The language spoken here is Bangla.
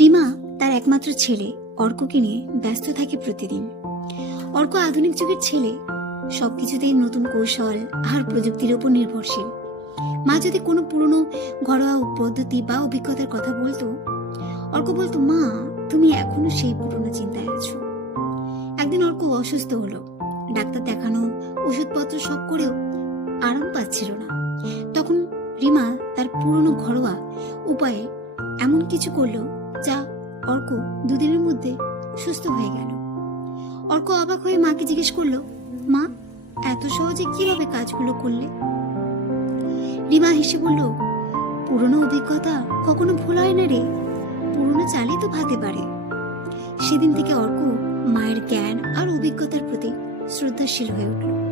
রিমা তার একমাত্র ছেলে অর্ককে নিয়ে ব্যস্ত থাকে প্রতিদিন। অর্ক আধুনিক যুগের ছেলে, সবকিছুতেই নতুন কৌশল আর প্রযুক্তির উপর নির্ভরশীল। মা যদি কোনো পুরনো ঘরোয়া পদ্ধতি বা অভিজ্ঞতার কথা বলতো, অর্ক বলতো, মা তুমি এখনো সেই পুরনো চিন্তায় আছো। একদিন অর্ক অসুস্থ হলো, ডাক্তার দেখানো, ওষুধপত্র সব করেও আরাম পাচ্ছিল না। তখন রিমা তার পুরনো ঘরোয়া উপায়ে এমন কিছু করলো যা অর্ক দুদিনের মধ্যে সুস্থ হয়ে গেল। অর্ক অবাক হয়ে মাকে জিজ্ঞেস করলো, মা এত সহজে কিভাবে কাজগুলো করলে? রিমা হেসে বলল, পুরনো অভিজ্ঞতা কখনো ভুল হয় না রে, পুরনো চালই তো ভাতে পারে। সেদিন থেকে অর্ক মায়ের জ্ঞান আর অভিজ্ঞতার প্রতি শ্রদ্ধাশীল হয়ে উঠল।